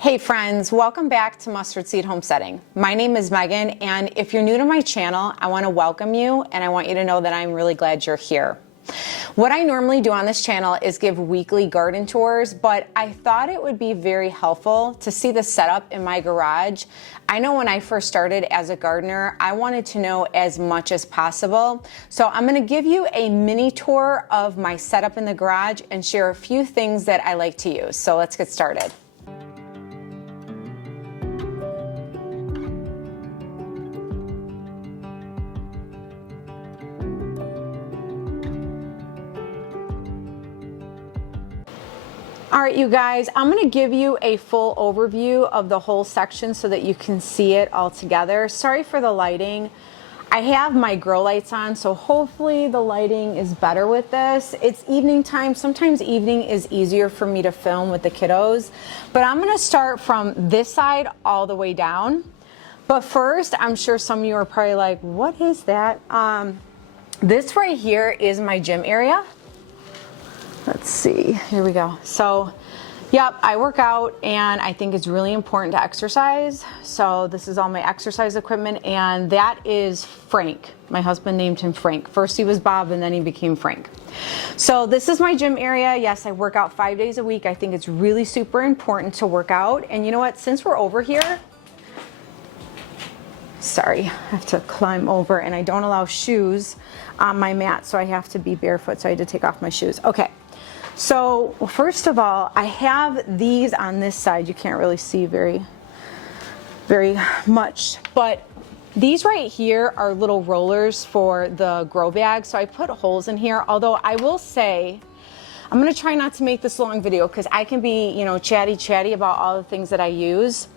Hey friends, welcome back to Mustard Seed Homesteading. My name is Megan, and if you're new to my channel, I want to welcome you and I want you to know that I'm really glad you're here. What I normally do on this channel is give weekly garden tours, but I thought it would be very helpful to see the setup in my garage. I know when I first started as a gardener, I wanted to know as much as possible. So I'm going to give you a mini tour of my setup in the garage and share a few things that I like to use. So let's get started. All right, you guys, I'm going to give you a full overview of the whole section so that you can see it all together. Sorry for the lighting. I have my grow lights on, so hopefully the lighting is better with this. It's evening time. Sometimes evening is easier for me to film with the kiddos, but I'm going to start from this side all the way down. But first, I'm sure some of you are probably like, what is that? This right here is my gym area. Let's see, here we go. So, yep, I work out and I think it's really important to exercise. So this is all my exercise equipment, and that is Frank. My husband named him Frank. First he was Bob and then he became Frank. So this is my gym area. Yes, I work out 5 days a week. I think it's really super important to work out. And you know what, since we're over here, sorry, I have to climb over and I don't allow shoes on my mat, so I have to be barefoot, so I had to take off my shoes. Okay. So first of all, I have these on this side. You can't really see very much, but these right here are little rollers for the grow bag. So I put holes in here, although I will say, I'm going to try not to make this a long video because I can be, you know, chatty about all the things that I use.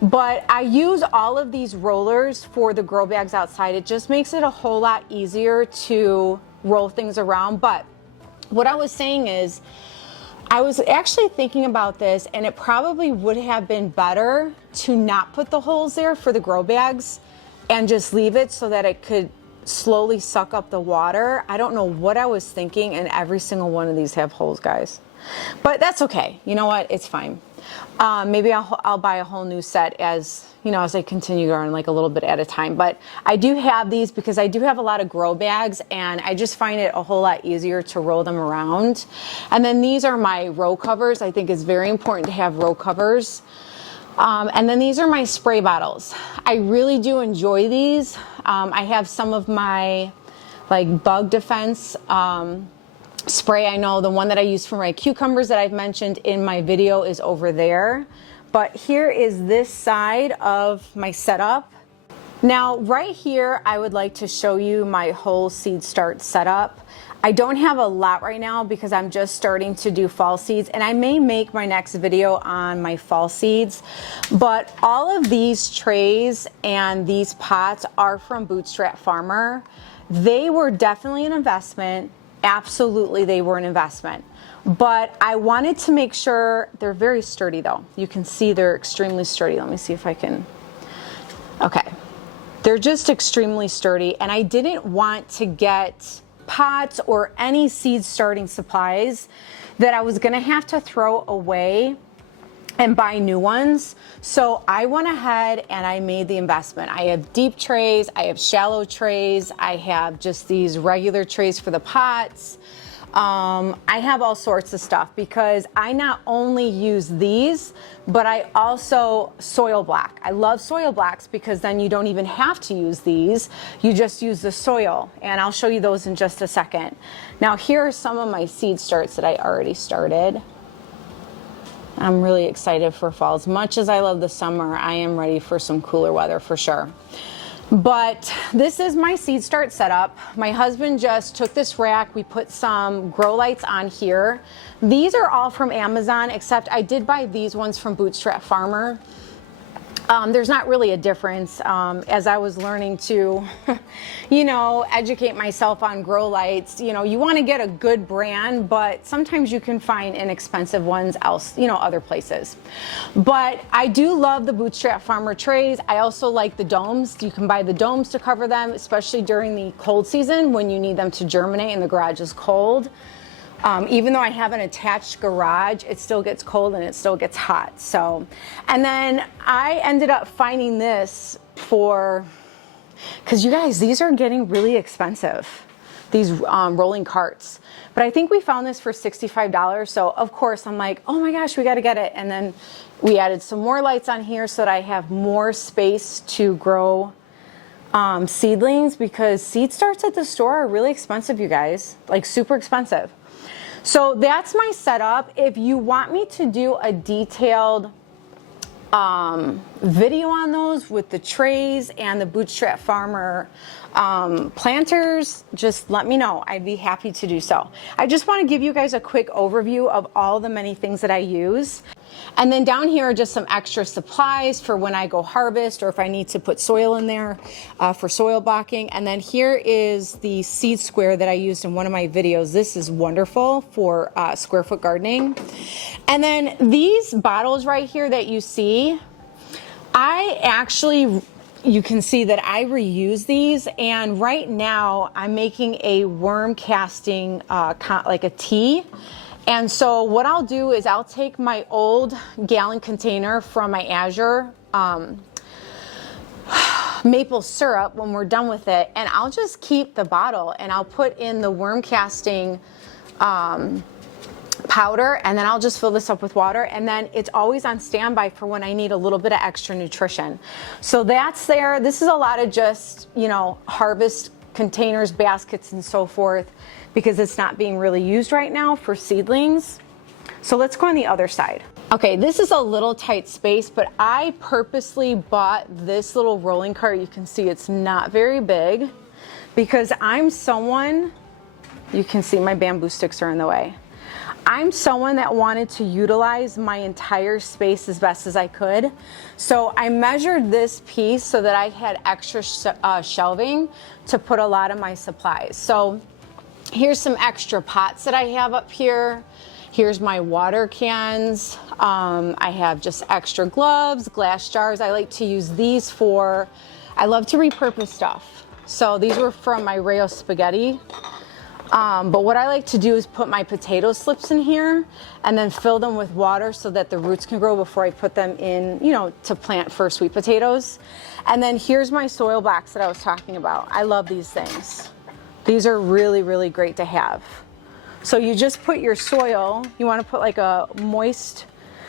But I use all of these rollers for the grow bags outside. It just makes it a whole lot easier to roll things around. But what I was saying is, I was actually thinking about this, and it probably would have been better to not put the holes there for the grow bags and just leave it so that it could slowly suck up the water. I don't know what I was thinking, and every single one of these have holes, guys. But that's okay. You know what? It's fine. Maybe I'll buy a whole new set as I continue going, like a little bit at a time. But I do have these because I do have a lot of grow bags, and I just find it a whole lot easier to roll them around. And then these are my row covers. I think it's very important to have row covers. And then these are my spray bottles. I really do enjoy these. I have some of my like bug defense spray. I know the one that I use for my cucumbers that I've mentioned in my video is over there. But here is this side of my setup. Now, right here, I would like to show you my whole seed start setup. I don't have a lot right now because I'm just starting to do fall seeds, and I may make my next video on my fall seeds. But all of these trays and these pots are from Bootstrap Farmer. They were definitely an investment. Absolutely, they were an investment. But I wanted to make sure they're very sturdy, though. You can see they're extremely sturdy. Let me see if I can. Okay. They're just extremely sturdy, and I didn't want to get pots or any seed starting supplies that I was going to have to throw away and buy new ones. So I went ahead and I made the investment. I have deep trays, I have shallow trays, I have just these regular trays for the pots. I have all sorts of stuff because I not only use these, but I also soil block. I love soil blocks because then you don't even have to use these. You just use the soil, and I'll show you those in just a second. Now here are some of my seed starts that I already started. I'm really excited for fall. As much as I love the summer, I am ready for some cooler weather for sure. But this is my seed start setup. My husband just took this rack. We put some grow lights on here. These are all from Amazon, except I did buy these ones from Bootstrap Farmer. There's not really a difference as I was learning to, educate myself on grow lights. You want to get a good brand, but sometimes you can find inexpensive ones other places. But I do love the Bootstrap Farmer trays. I also like the domes. You can buy the domes to cover them, especially during the cold season when you need them to germinate and the garage is cold. Even though I have an attached garage, it still gets cold and it still gets hot. So, and then I ended up finding this because you guys, these are getting really expensive, these rolling carts. But I think we found this for $65. So of course I'm like, oh my gosh, we got to get it. And then we added some more lights on here so that I have more space to grow seedlings, because seed starts at the store are really expensive, you guys, like super expensive. So that's my setup. If you want me to do a detailed video on those with the trays and the Bootstrap Farmer planters, just let me know. I'd be happy to do so. I just want to give you guys a quick overview of all the many things that I use. And then down here are just some extra supplies for when I go harvest, or if I need to put soil in there for soil blocking. And then here is the seed square that I used in one of my videos. This is wonderful for square foot gardening. And then these bottles right here that you see, you can see that I reuse these, and right now I'm making a worm casting like a tea. And so what I'll do is I'll take my old gallon container from my Azure maple syrup when we're done with it, and I'll just keep the bottle and I'll put in the worm casting powder, and then I'll just fill this up with water, and then it's always on standby for when I need a little bit of extra nutrition. So that's there. This is a lot of just, you know, harvest containers, baskets, and so forth, because it's not being really used right now for seedlings. So let's go on the other side. Okay, this is a little tight space, but I purposely bought this little rolling cart. You can see it's not very big, because I'm someone, you can see my bamboo sticks are in the way. I'm someone that wanted to utilize my entire space as best as I could. So I measured this piece so that I had extra shelving to put a lot of my supplies. So here's some extra pots that I have up here. Here's my water cans. I have just extra gloves, glass jars. I like to use these I love to repurpose stuff. So these were from my Rayo spaghetti. But what I like to do is put my potato slips in here and then fill them with water so that the roots can grow before I put them in, you know, to plant for sweet potatoes. And then here's my soil box that I was talking about. I love these things. These are really, really great to have. So you just put your soil, you want to put like a moist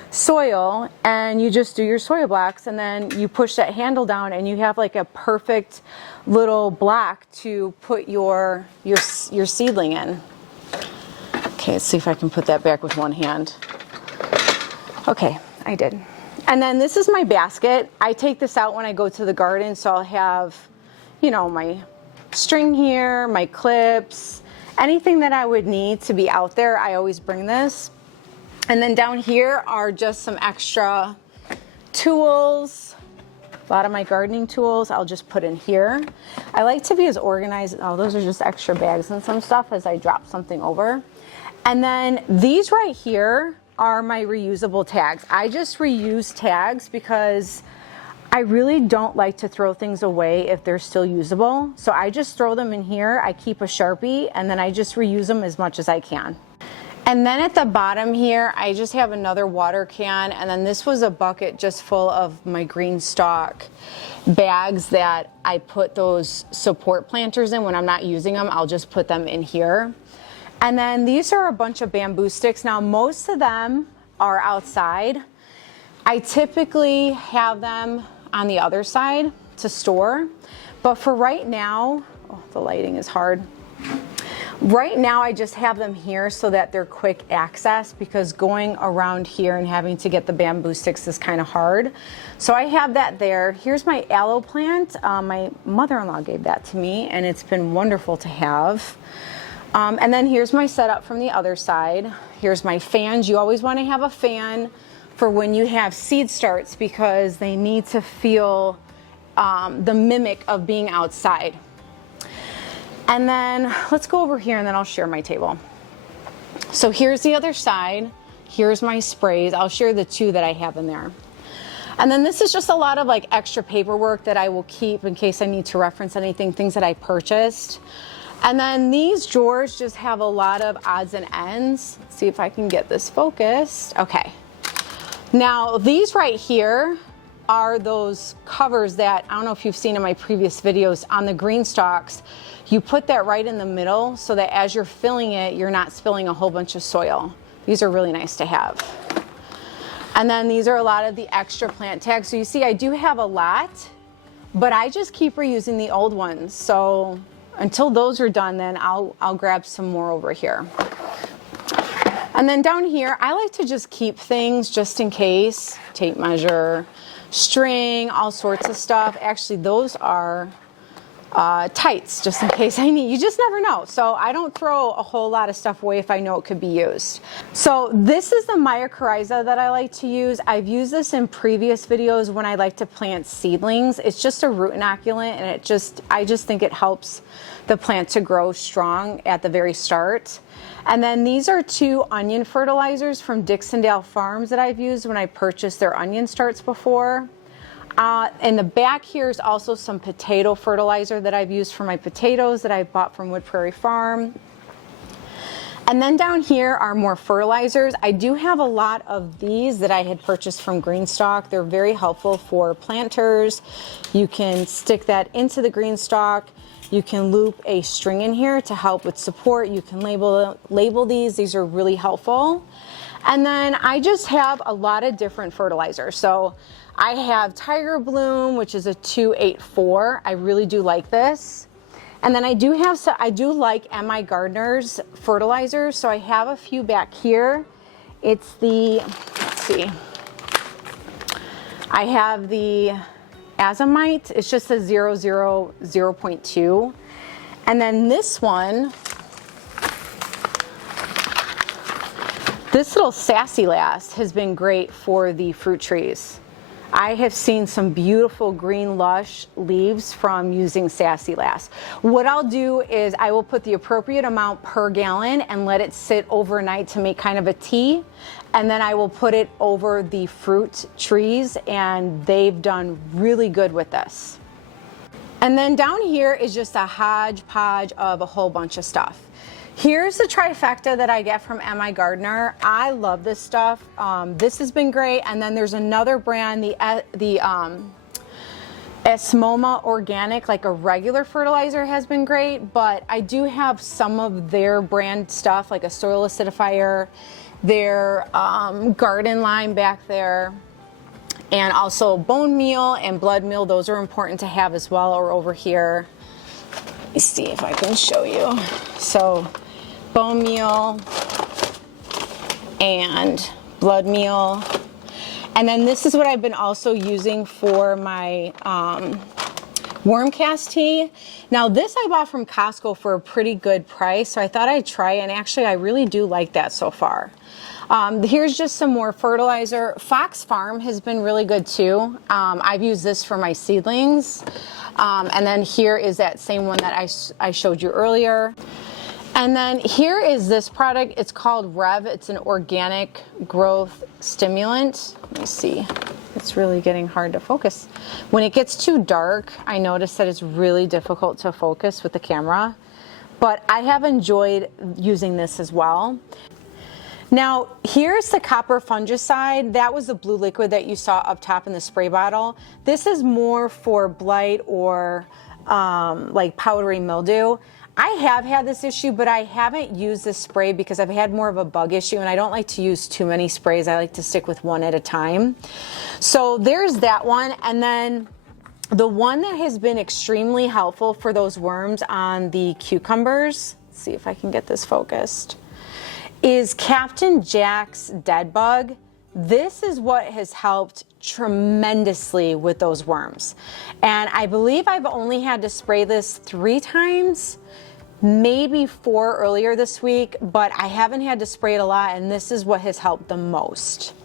soil, and you just do your soil blocks, and then you push that handle down and you have like a perfect little block to put your seedling in. Okay, let's see if I can put that back with one hand. Okay, I did. And then this is my basket. I take this out when I go to the garden, so I'll have, you know, my string here, my clips, anything that I would need to be out there, I always bring this. And then down here are just some extra tools. A lot of my gardening tools I'll just put in here. I like to be as organized. Oh, those are just extra bags and some stuff as I drop something over. And then these right here are my reusable tags. I just reuse tags because I really don't like to throw things away if they're still usable. So I just throw them in here. I keep a Sharpie, and then I just reuse them as much as I can. And then at the bottom here, I just have another water can, and then this was a bucket just full of my GREENSTALK bags that I put those support planters in. When I'm not using them, I'll just put them in here. And then these are a bunch of bamboo sticks. Now, most of them are outside. I typically have them on the other side to store, but for right now, oh, the lighting is hard. Right now, I just have them here so that they're quick access, because going around here and having to get the bamboo sticks is kind of hard. So I have that there. Here's my aloe plant. My mother-in-law gave that to me, and it's been wonderful to have. And then here's my setup from the other side. Here's my fans. You always want to have a fan for when you have seed starts, because they need to feel the mimic of being outside. And then let's go over here, and then I'll share my table. So here's the other side. Here's my sprays. I'll share the two that I have in there. And then this is just a lot of like extra paperwork that I will keep in case I need to reference anything, things that I purchased. And then these drawers just have a lot of odds and ends. Let's see if I can get this focused. Okay. Now these right here are those covers that, I don't know if you've seen in my previous videos on the green stalks. You put that right in the middle so that as you're filling it, you're not spilling a whole bunch of soil. These are really nice to have. And then these are a lot of the extra plant tags. So you see I do have a lot, but I just keep reusing the old ones. So until those are done, then I'll grab some more over here. And then down here, I like to just keep things just in case. Tape measure, string, all sorts of stuff. Actually, those are tights, just in case I need. You just never know. So I don't throw a whole lot of stuff away if I know it could be used. So this is the mycorrhiza that I like to use. I've used this in previous videos when I like to plant seedlings. It's just a root inoculant, and I just think it helps the plant to grow strong at the very start. And then these are 2 onion fertilizers from Dixondale Farms that I've used when I purchased their onion starts before. In the back here is also some potato fertilizer that I've used for my potatoes that I bought from Wood Prairie Farm. And then down here are more fertilizers. I do have a lot of these that I had purchased from GREENSTALK. They're very helpful for planters. You can stick that into the GREENSTALK. You can loop a string in here to help with support. You can label these. These are really helpful. And then I just have a lot of different fertilizers. So I have Tiger Bloom, which is a 284. I really do like this. And then I do like MI Gardener's fertilizers. So I have a few back here. It's the, let's see. I have the Azomite. It's just a 0.2. And then this one, this little Sassy Lass has been great for the fruit trees. I have seen some beautiful green lush leaves from using Sassy Lass. What I'll do is I will put the appropriate amount per gallon and let it sit overnight to make kind of a tea. And then I will put it over the fruit trees, and they've done really good with this. And then down here is just a hodgepodge of a whole bunch of stuff. Here's the trifecta that I get from MI Gardener. I love this stuff. This has been great. And then there's another brand, the Esmoma Organic, like a regular fertilizer, has been great. But I do have some of their brand stuff, like a soil acidifier, their garden lime back there, and also bone meal and blood meal. Those are important to have as well, or over here. Let me see if I can show you. So bone meal and blood meal. And then this is what I've been also using for my worm cast tea. Now this I bought from Costco for a pretty good price, so I thought I'd try it, and actually I really do like that so far. Here's just some more fertilizer. Fox Farm has been really good too. I've used this for my seedlings. And then here is that same one that I showed you earlier. And then here is this product. It's called Rev. It's an organic growth stimulant. Let me see. It's really getting hard to focus. When it gets too dark, I notice that it's really difficult to focus with the camera. But I have enjoyed using this as well. Now, here's the copper fungicide. That was the blue liquid that you saw up top in the spray bottle. This is more for blight or like powdery mildew. I have had this issue, but I haven't used this spray because I've had more of a bug issue, and I don't like to use too many sprays. I like to stick with one at a time. So there's that one. And then the one that has been extremely helpful for those worms on the cucumbers, let's see if I can get this focused, is Captain Jack's Dead Bug. This is what has helped tremendously with those worms. And I believe I've only had to spray this 3 times, maybe 4 earlier this week, but I haven't had to spray it a lot, and this is what has helped the most.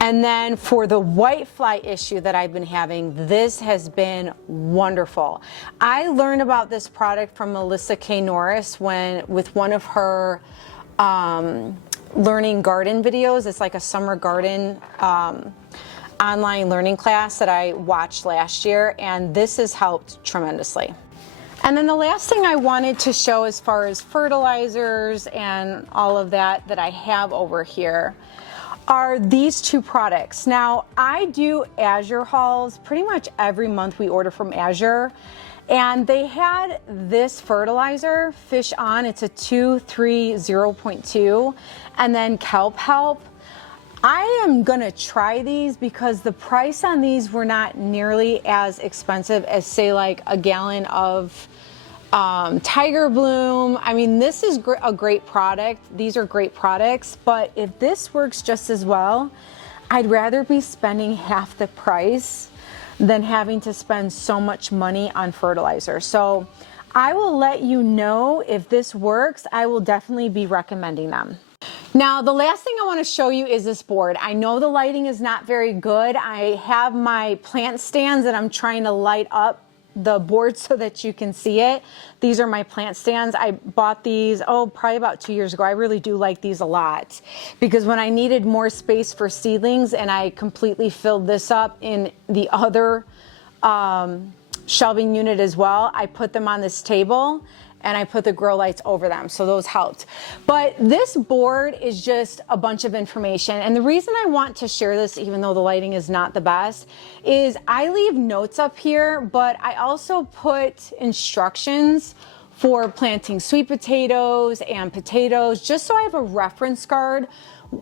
And then for the whitefly issue that I've been having, this has been wonderful. I learned about this product from Melissa K. Norris with one of her learning garden videos. It's like a summer garden online learning class that I watched last year, and this has helped tremendously. And then the last thing I wanted to show as far as fertilizers and all of that I have over here are these two products. Now, I do Azure hauls. Pretty much every month we order from Azure. And they had this fertilizer, Fish On. It's a 230.2, and then Kelp Help. I am gonna try these because the price on these were not nearly as expensive as, say, like a gallon of Tiger Bloom. I mean, this is a great product. These are great products, but if this works just as well, I'd rather be spending half the price than having to spend so much money on fertilizer. So I will let you know if this works. I will definitely be recommending them. Now, the last thing I want to show you is this board. I know the lighting is not very good. I have my plant stands that I'm trying to light up the board so that you can see it. These are my plant stands. I bought these, probably about 2 years ago. I really do like these a lot because when I needed more space for seedlings and I completely filled this up in the other shelving unit as well, I put them on this table and I put the grow lights over them, so those helped. But this board is just a bunch of information, and the reason I want to share this, even though the lighting is not the best, is I leave notes up here, but I also put instructions for planting sweet potatoes and potatoes, just so I have a reference card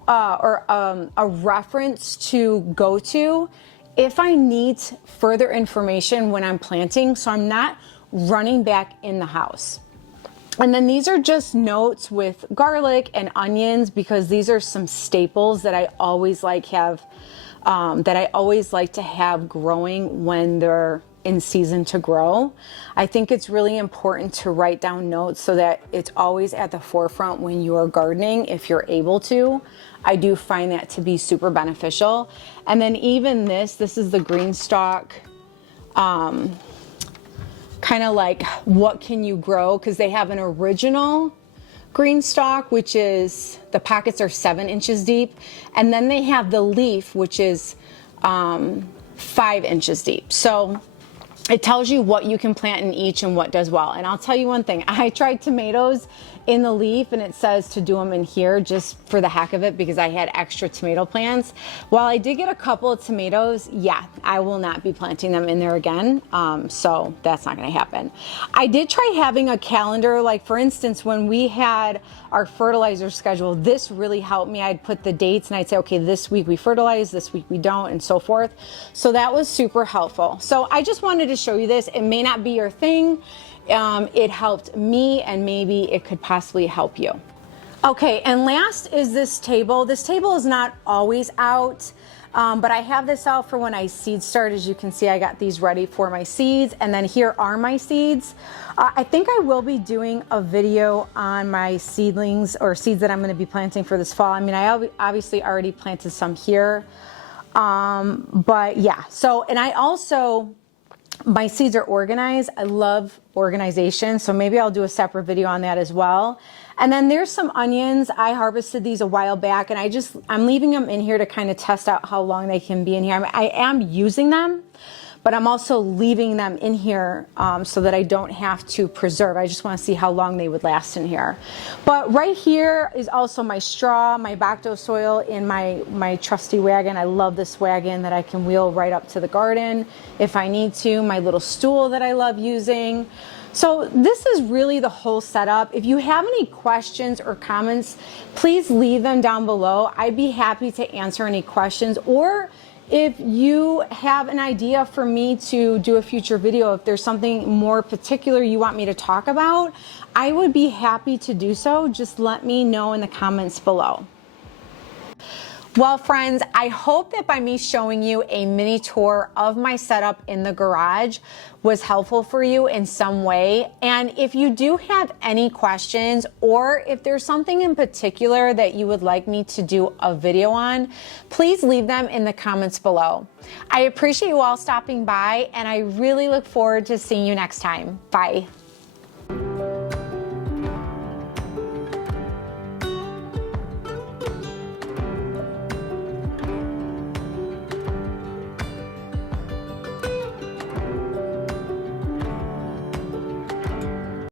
or a reference to go to if I need further information when I'm planting, so I'm not running back in the house. And then these are just notes with garlic and onions because these are some staples that I always like to have growing when they're in season to grow. I think it's really important to write down notes so that it's always at the forefront when you are gardening, if you're able to. I do find that to be super beneficial. And then even this is the GREENSTALK, kind of like what can you grow, because they have an original GREENSTALK, which is the pockets are 7 inches deep, and then they have the leaf, which is 5 inches deep. So it tells you what you can plant in each and what does well. And I'll tell you one thing, I tried tomatoes in the leaf and it says to do them in here just for the heck of it because I had extra tomato plants. While I did get a couple of tomatoes, yeah, I will not be planting them in there again. So that's not gonna happen. I did try having a calendar, like for instance, when we had our fertilizer schedule, this really helped me. I'd put the dates and I'd say, okay, this week we fertilize, this week we don't, and so forth. So that was super helpful. So I just wanted to show you this. It may not be your thing. It helped me and maybe it could possibly help you. Okay, and last is this table. This table is not always out, but I have this out for when I seed start. As you can see, I got these ready for my seeds, and then here are my seeds. I think I will be doing a video on my seedlings or seeds that I'm going to be planting for this fall. I mean, I obviously already planted some here, but yeah. So, and I also, my seeds are organized. I love organization, so maybe I'll do a separate video on that as well. And then there's some onions. I harvested these a while back, and I'm leaving them in here to kind of test out how long they can be in here. I am using them, but I'm also leaving them in here so that I don't have to preserve. I just want to see how long they would last in here. But right here is also my straw, my Bacto soil in my trusty wagon. I love this wagon that I can wheel right up to the garden if I need to. My little stool that I love using. So this is really the whole setup. If you have any questions or comments, please leave them down below. I'd be happy to answer any questions, or if you have an idea for me to do a future video, if there's something more particular you want me to talk about, I would be happy to do so. Just let me know in the comments below. Well, friends, I hope that by me showing you a mini tour of my setup in the garage was helpful for you in some way. And if you do have any questions, or if there's something in particular that you would like me to do a video on, please leave them in the comments below. I appreciate you all stopping by, and I really look forward to seeing you next time. Bye.